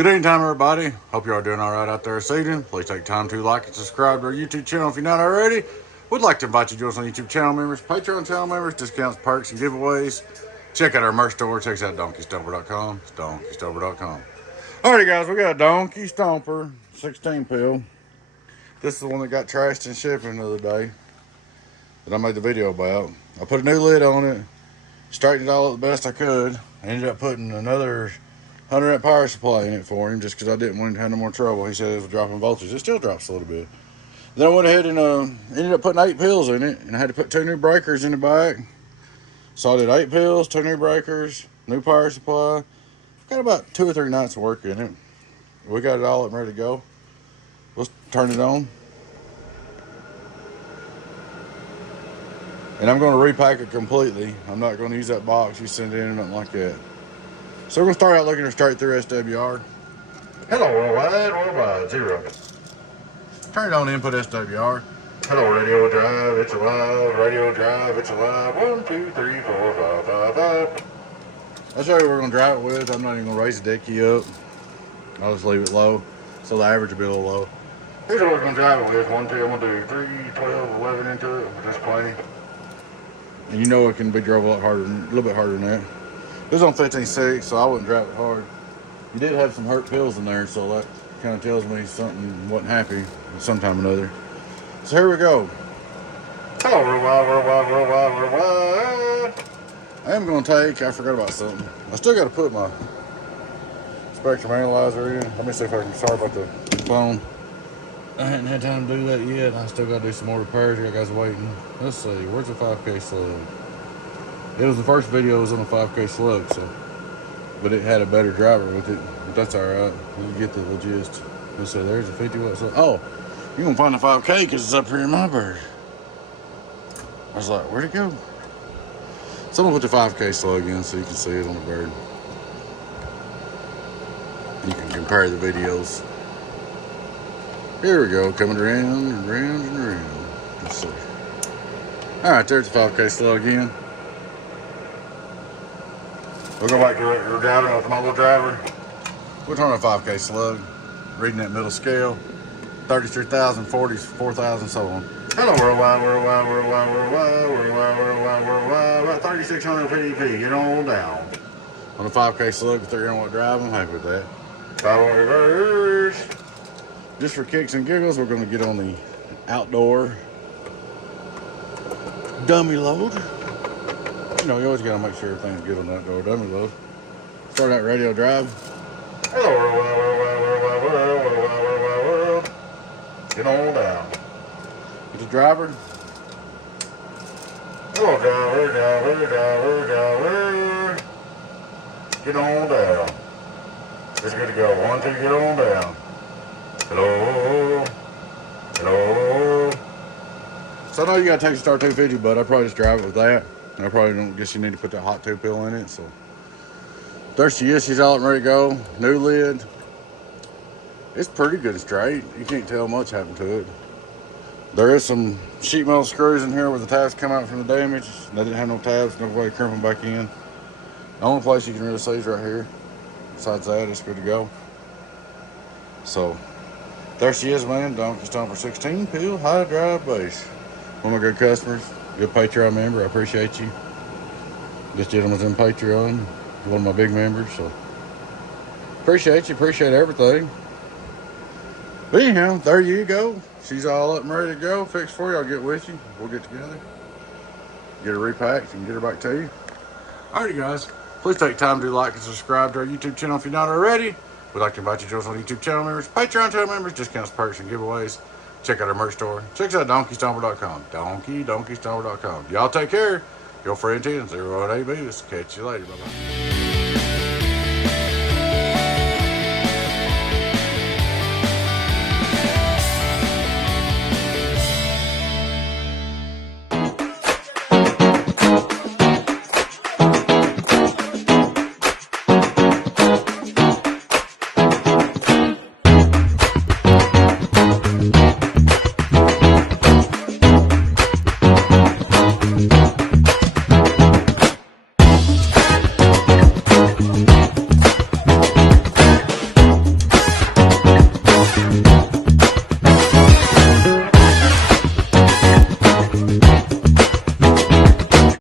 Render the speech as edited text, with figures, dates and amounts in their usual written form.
Good evening time, everybody. Hope you are doing all right out there this evening. Please take time to like and subscribe to our YouTube channel if you're not already. We'd like to invite you to join us on YouTube channel members, Patreon channel members, discounts, perks, and giveaways. Check out our merch store. Check us out at donkeystomper.com. Donkeystomper.com. Alrighty, guys, we got a Donkey Stomper 16 pill. This is the one that got trashed in shipping the other day that I made the video about. I put a new lid on it, straightened it all up the best I could. I ended up putting another 100 amp power supply in it for him just because I didn't want him to have no more trouble. He said it was dropping voltage. It still drops a little bit. Then I went ahead and ended up putting 8 pills in it, and I had to put 2 new breakers in the back. So I did 8 pills, 2 new breakers, new power supply. Got about 2 or 3 nights of work in it. We got it all up and ready to go. Let's turn it on. And I'm going to repack it completely. I'm not going to use that box you send in or nothing like that. So we're going to start out looking at straight through SWR. Hello, worldwide, 0. Turn it on, input SWR. Hello, radio drive, it's alive. Radio drive, it's alive. 1, 2, 3, 4, 5, 5, 5. I'll show you what we're going to drive it with. I'm not even going to raise the deck key up. I'll just leave it low, so the average will be a little low. Here's what we're going to drive it with. 1, 2, I'm going to do 3, 12, 11 into it, but that's plenty. And you know it can be drove a lot harder, a little bit harder than that. It was on 15.6, so I wouldn't drive it hard. You did have some hurt pills in there, so that kind of tells me something wasn't happy sometime or another. So here we go. Hello, worldwide. I am going to take, I forgot about something. I still got to put my spectrum analyzer in. Let me see if I can, sorry about the phone. I hadn't had time to do that yet. I still got to do some more repairs. You guys waiting. Let's see, where's the 5K slug? It was the first video, it was on a 5K slug, so, but it had a better driver with it. But that's all right. You get the gist. Let's see, there's a 50 watt slug. Oh, you're gonna find the 5K because it's up here in my bird. I was like, where'd it go? So I'm gonna put the 5K slug in so you can see it on the bird. You can compare the videos. Here we go, coming around and around and around. Let's see. All right, there's the 5K slug again. We'll go back to your driving with my little driver. We're turning a 5K slug, reading that middle scale, 33,000, 40s, 4,000, so on. Hello, worldwide, 3,600 PDP, get on down. On a 5K slug with 300 watt drive, I'm happy with that. 5 watt reverse. Just for kicks and giggles, we're going to get on the outdoor dummy load. You know, you always got to make sure everything's good on that outdoor dummy load. Start out radio drive. Hello, world. Get on down. With the driver. Hello, driver. Get on down. It's good to go. 1, 2, get on down. Hello. So I know you got to take the Star 250, but I probably just drive it with that. I probably don't guess you need to put that hot 2 pill in it. So there she is. She's all up and ready to go. New lid. It's pretty good and straight. You can't tell much happened to it. There is some sheet metal screws in here where the tabs come out from the damage. They didn't have no tabs, no way to crimp them back in. The only place you can really see is right here. Besides that, it's good to go. So there she is, man. Donkey Stomper 16 pill high drive base. One of my good customers, good Patreon member. I appreciate you. This gentleman's in Patreon, one of my big members. So appreciate you, appreciate everything. But anyhow, there you go. She's all up and ready to go. Fixed for you. I'll get with you. We'll get together, get her repacked, and get her back to you. Alrighty, guys. Please take time to like and subscribe to our YouTube channel if you're not already. We'd like to invite you to join us on YouTube channel members, Patreon channel members, discounts, perks, and giveaways. Check out our merch store. Check us out at donkeystomper.com. Donkeystomper.com. Y'all take care. Your friend 10, 0 8 Beavis. Catch you later. Bye-bye.